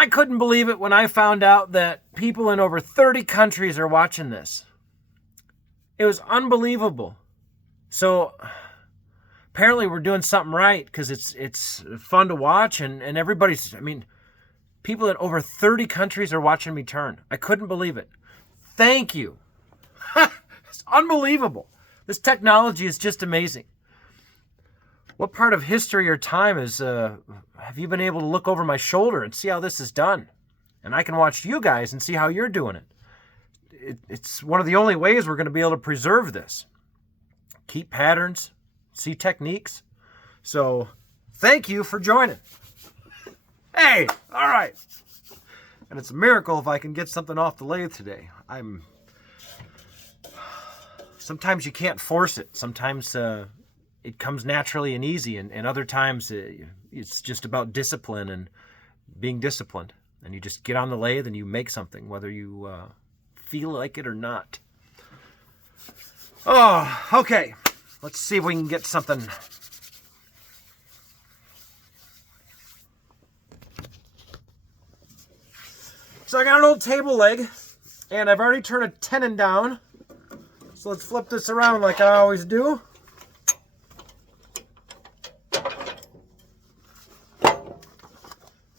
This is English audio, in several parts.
I couldn't believe it when I found out that people in over 30 countries are watching this. It was unbelievable. So apparently we're doing something right, because it's fun to watch, and everybody's, I mean, people in over 30 countries are watching me turn. I couldn't believe it. Thank you. It's unbelievable. This technology is just amazing. What part of history or time have you been able to look over my shoulder and see how this is done? And I can watch you guys and see how you're doing it. It's one of the only ways we're going to be able to preserve this. Keep patterns, see techniques. So thank you for joining. Hey, all right. And it's a miracle if I can get something off the lathe today. Sometimes you can't force it. Sometimes it comes naturally and easy, and other times it's just about discipline and being disciplined. And you just get on the lathe and you make something, whether you feel like it or not. Oh, okay. Let's see if we can get something. So I got an old table leg, and I've already turned a tenon down. So let's flip this around like I always do.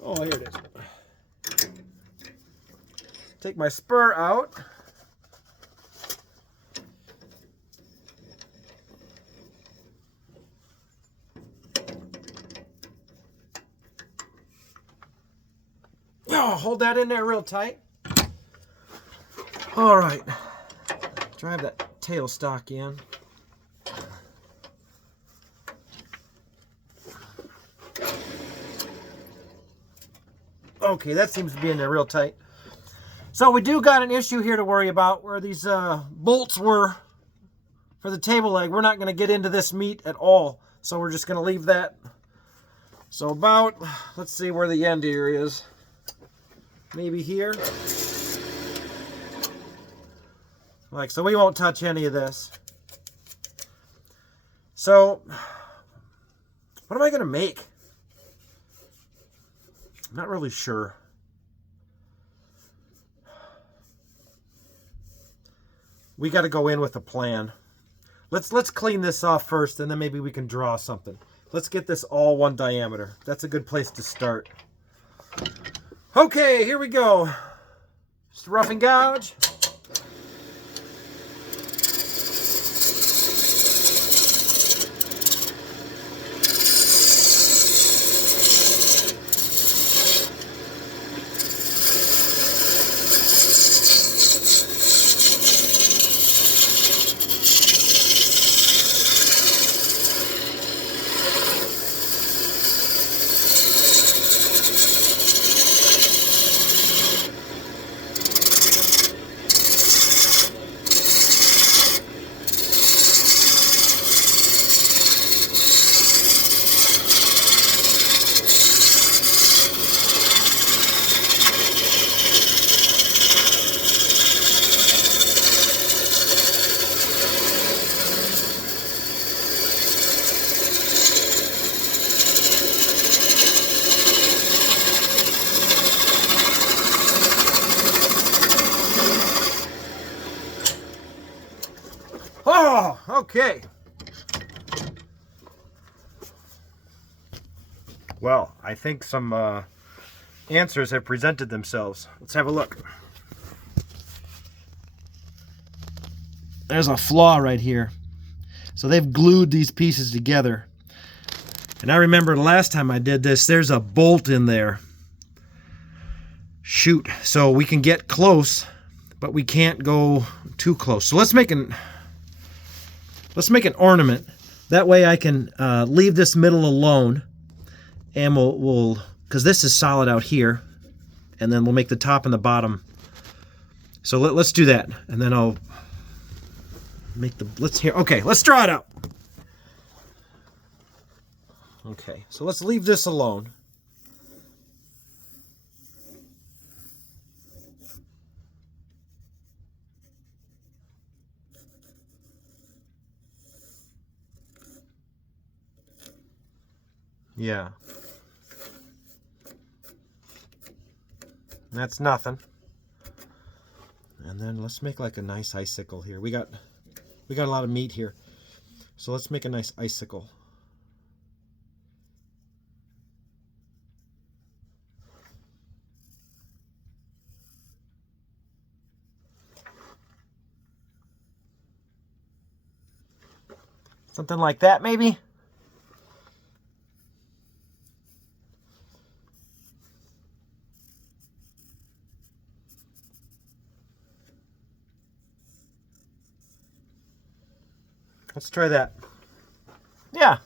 Oh, here it is. Take my spur out. Oh, hold that in there real tight. All right. Drive that tailstock in. Okay, that seems to be in there real tight. So we do got an issue here to worry about where these bolts were for the table leg. We're not going to get into this meat at all, so we're just going to leave that. So about, let's see where the end here is. Maybe here. So we won't touch any of this. So, what am I going to make? I'm not really sure. We got to go in with a plan. Let's clean this off first, and then maybe we can draw something. Let's get this all one diameter. That's a good place to start. Okay, here we go. Just rough and gouge. Oh, okay. Well, I think some answers have presented themselves. Let's have a look. There's a flaw right here. So they've glued these pieces together. And I remember the last time I did this, there's a bolt in there. Shoot. So we can get close, but we can't go too close. So let's make an ornament. That way I can leave this middle alone, and we'll because this is solid out here, and then we'll make the top and the bottom. So let's do that, and then I'll make okay, let's draw it out. Okay, so let's leave this alone. Yeah. That's nothing. And then let's make like a nice icicle here. We got a lot of meat here. So let's make a nice icicle. Something like that, maybe? Let's try that. Yeah.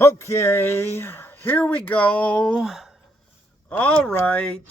Okay, here we go. All right.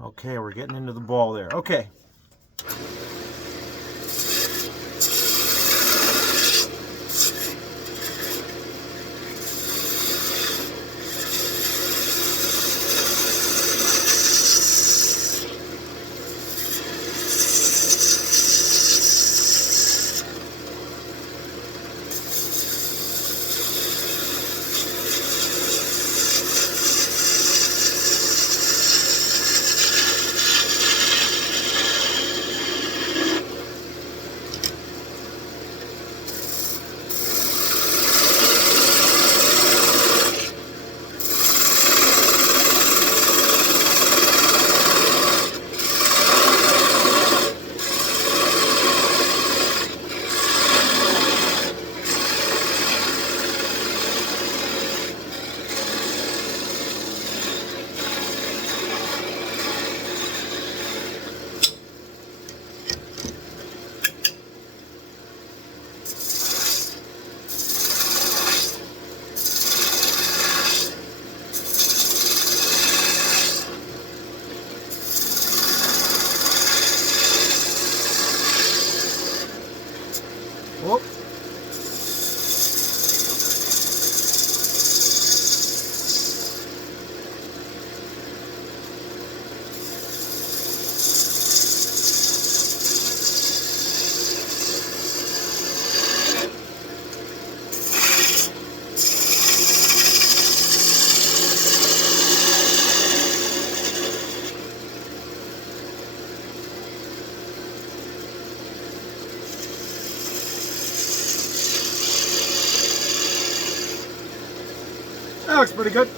Okay, we're getting into the ball there. Okay. Whoop. That looks pretty good.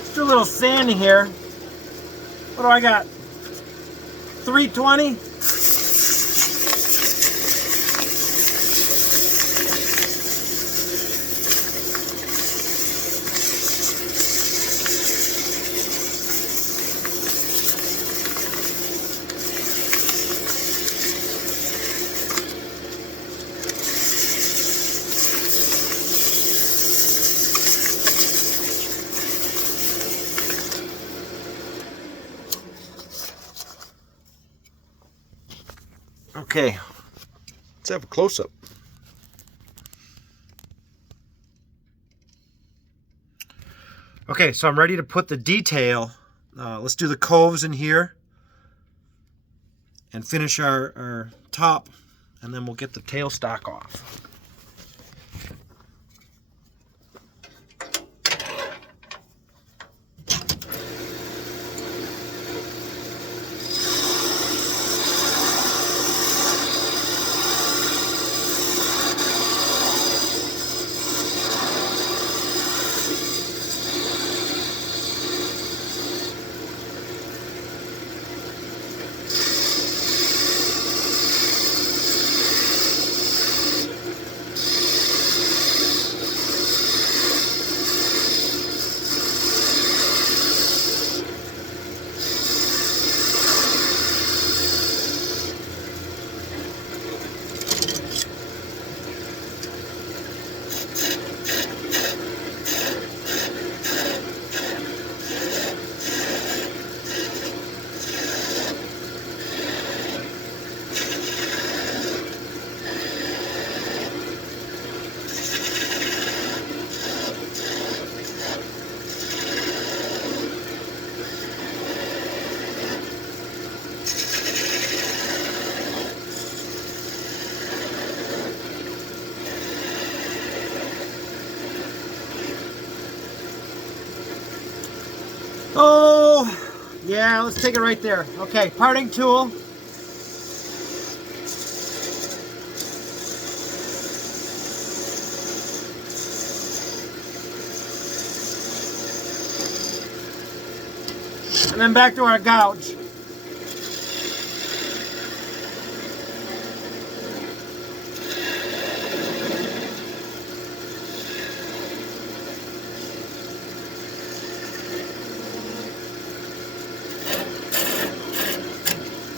It's a little sandy here. What do I got? 320? Okay, let's have a close-up. Okay, so I'm ready to put the detail. Let's do the coves in here and finish our top, and then we'll get the tailstock off. Oh, yeah, let's take it right there. Okay, parting tool. And then back to our gouge.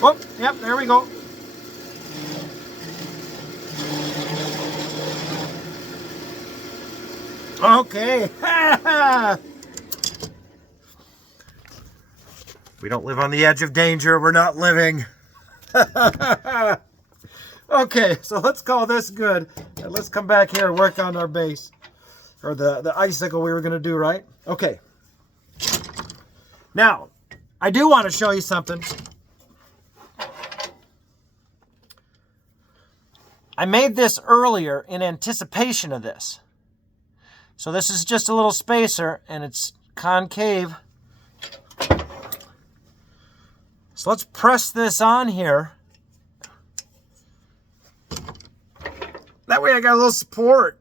Oh, yep, there we go. Okay. We don't live on the edge of danger. We're not living. Okay, so let's call this good. And let's come back here and work on our base. Or the icicle we were going to do, right? Okay. Now, I do want to show you something. I made this earlier in anticipation of this. So this is just a little spacer and it's concave. So let's press this on here. That way I got a little support.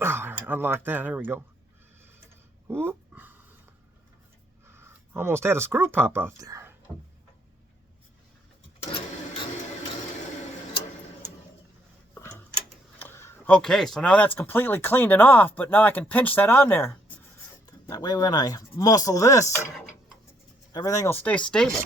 Oh, unlock that, there we go. Whoop. Almost had a screw pop out there. Okay, so now that's completely cleaned and off, but now I can pinch that on there. That way when I muscle this, everything will stay stable.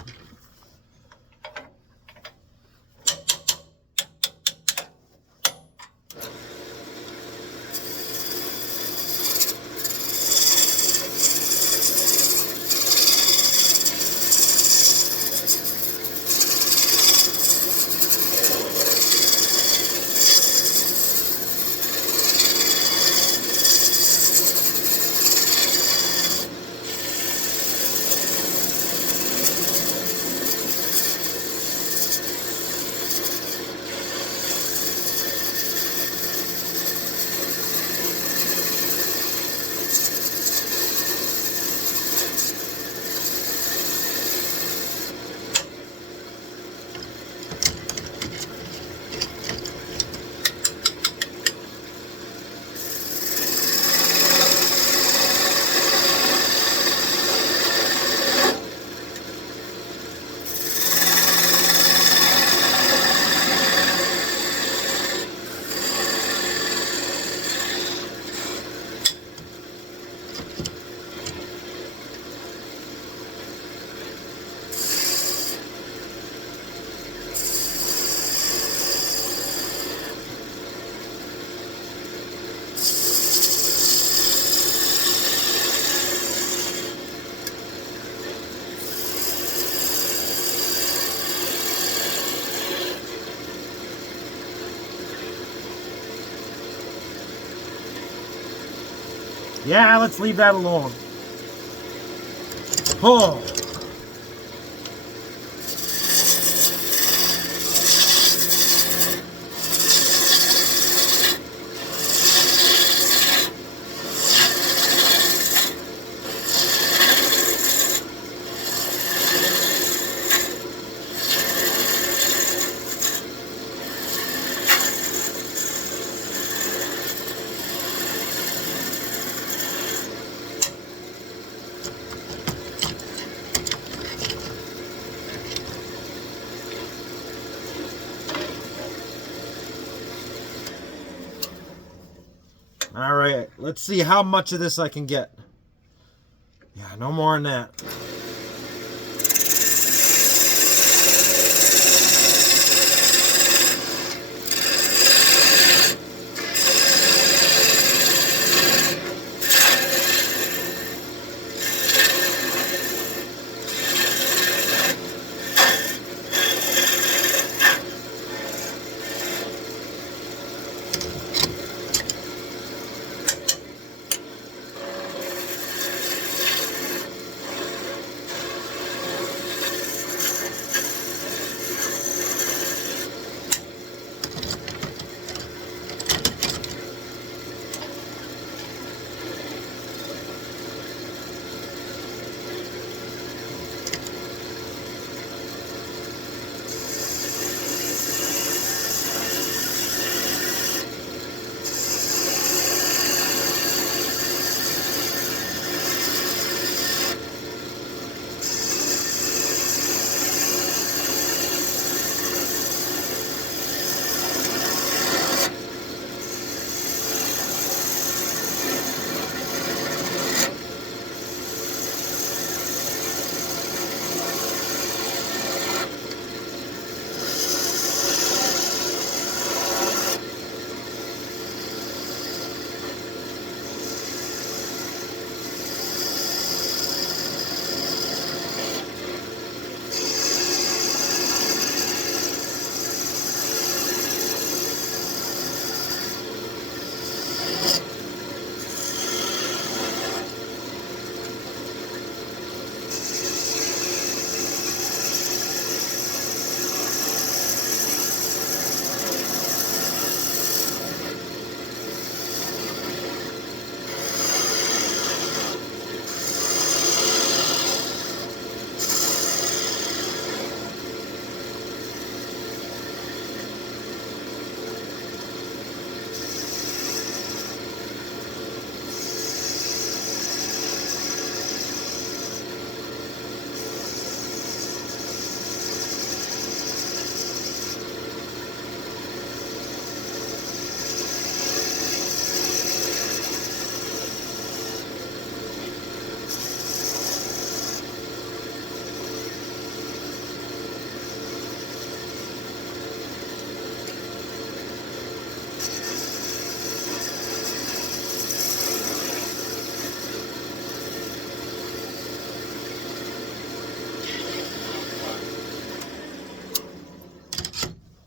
Yeah, let's leave that alone. Oh. All right, let's see how much of this I can get. Yeah, no more than that.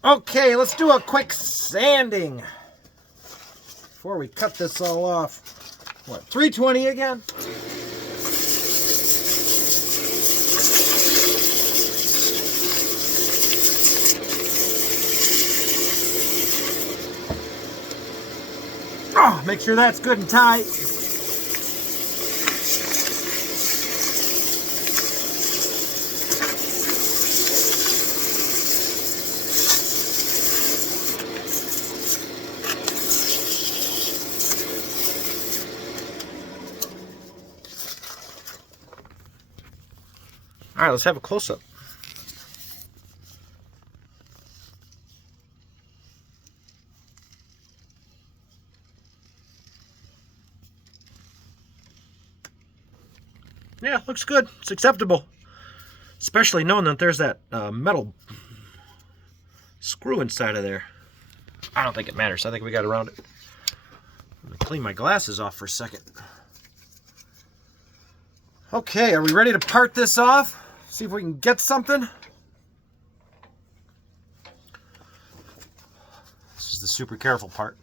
Okay, let's do a quick sanding before we cut this all off. What, 320 again? Oh, make sure that's good and tight. All right, let's have a close-up. Yeah, looks good. It's acceptable. Especially knowing that there's that metal screw inside of there. I don't think it matters. I think we got around it. I'm going to clean my glasses off for a second. Okay, are we ready to part this off? See if we can get something. This is the super careful part.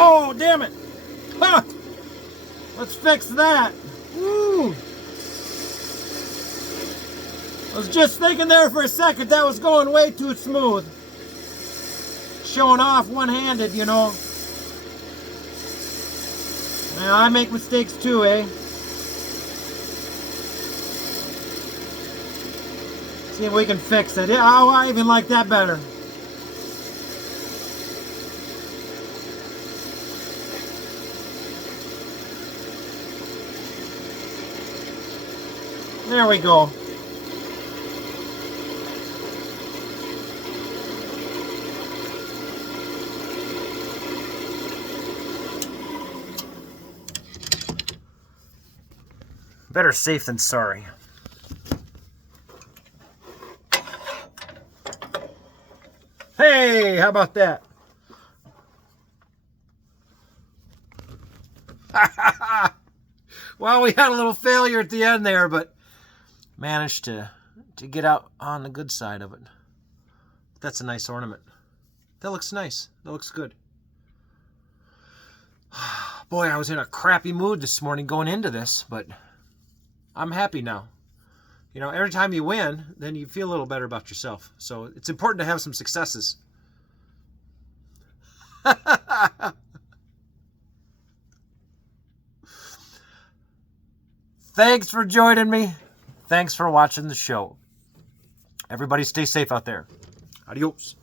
Oh, damn it. Huh. Let's fix that. Woo. I was just thinking there for a second that was going way too smooth. Showing off one-handed, you know. Now, I make mistakes too, eh? See if we can fix it. Oh, I even like that better. There we go. Better safe than sorry. Hey, how about that? Well, we had a little failure at the end there, but managed to get out on the good side of it. That's a nice ornament. That looks nice. That looks good. Boy, I was in a crappy mood this morning going into this, but I'm happy now. You know, every time you win, then you feel a little better about yourself. So it's important to have some successes. Thanks for joining me. Thanks for watching the show. Everybody stay safe out there. Adios.